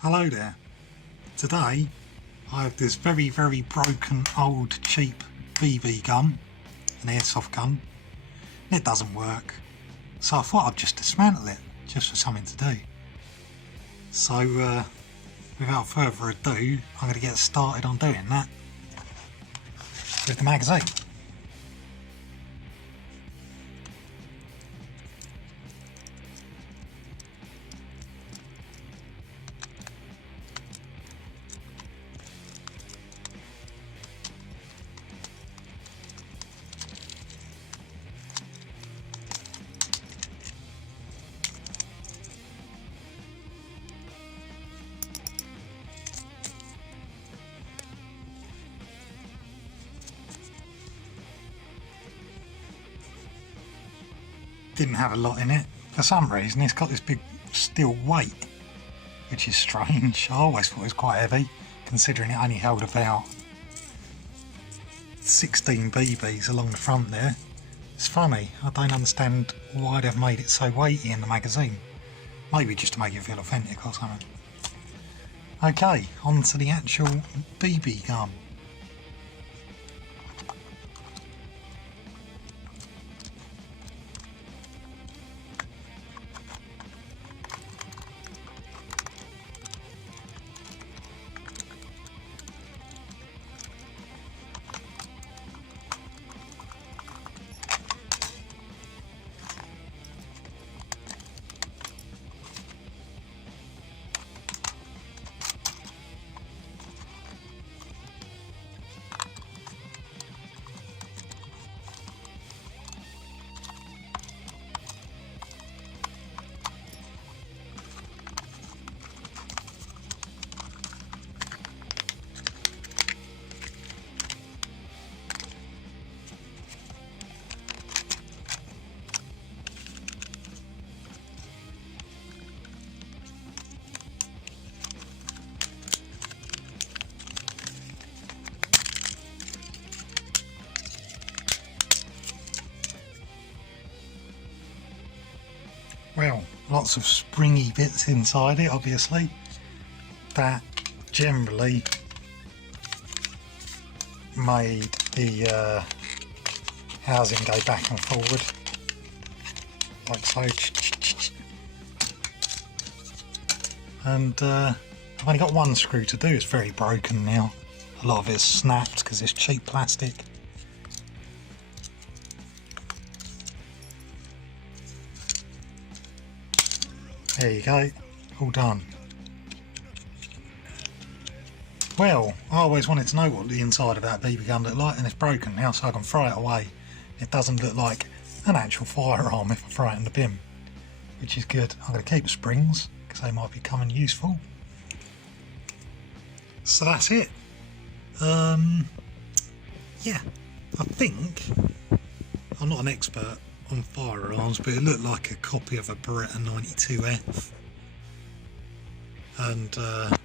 Hello there. Today I have this very broken old cheap BB gun, an airsoft gun, and it doesn't work. So I thought I'd just dismantle it, just for something to do. So without further ado, I'm going to get started on doing that with the magazine. Didn't have a lot in it. For some reason it's got this big steel weight, which is strange. I always thought it was quite heavy, considering it only held about 16 BBs along the front there. It's funny, I don't understand why they've made it so weighty in the magazine. Maybe just to make it feel authentic or something. Okay, on to the actual BB gun. Well, lots of springy bits inside it, obviously, that generally made the housing go back and forward, like so. And I've only got one screw to do. It's very broken now. A lot of it's snapped because it's cheap plastic. There you go, all done. Well, I always wanted to know what the inside of that BB gun looked like, and it's broken now, so I can throw it away. It doesn't look like an actual firearm if I throw it in the bin, which is good. I'm going to keep the springs because they might become useful. So that's it. Yeah, I think, I'm not an expert on firearms, but it looked like a copy of a Beretta 92F, and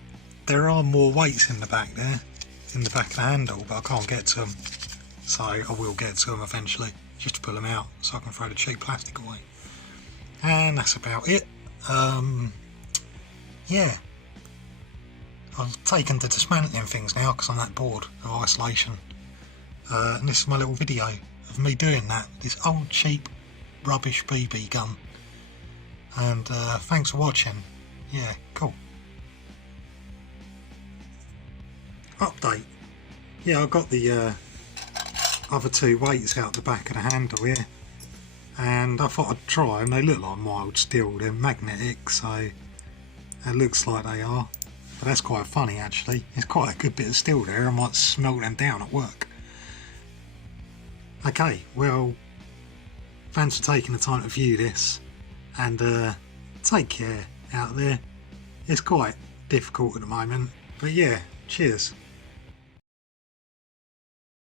there are more weights in the back there, in the back of the handle, but I can't get to them, so I will get to them eventually, just to pull them out so I can throw the cheap plastic away. And that's about it. Yeah, I've taken to dismantling things now because I'm that bored of isolation, and this is my little video of me doing that, this old cheap rubbish BB gun. And thanks for watching. Yeah, cool. Update. Yeah, I've got the other two weights out the back of the handle here, and I thought I'd try them. They look like mild steel, they're magnetic, so it looks like they are, but that's quite funny actually. It's quite a good bit of steel there. I might smelt them down at work. Okay, well, thanks for taking the time to view this, and take care out there. It's quite difficult at the moment, but yeah, cheers.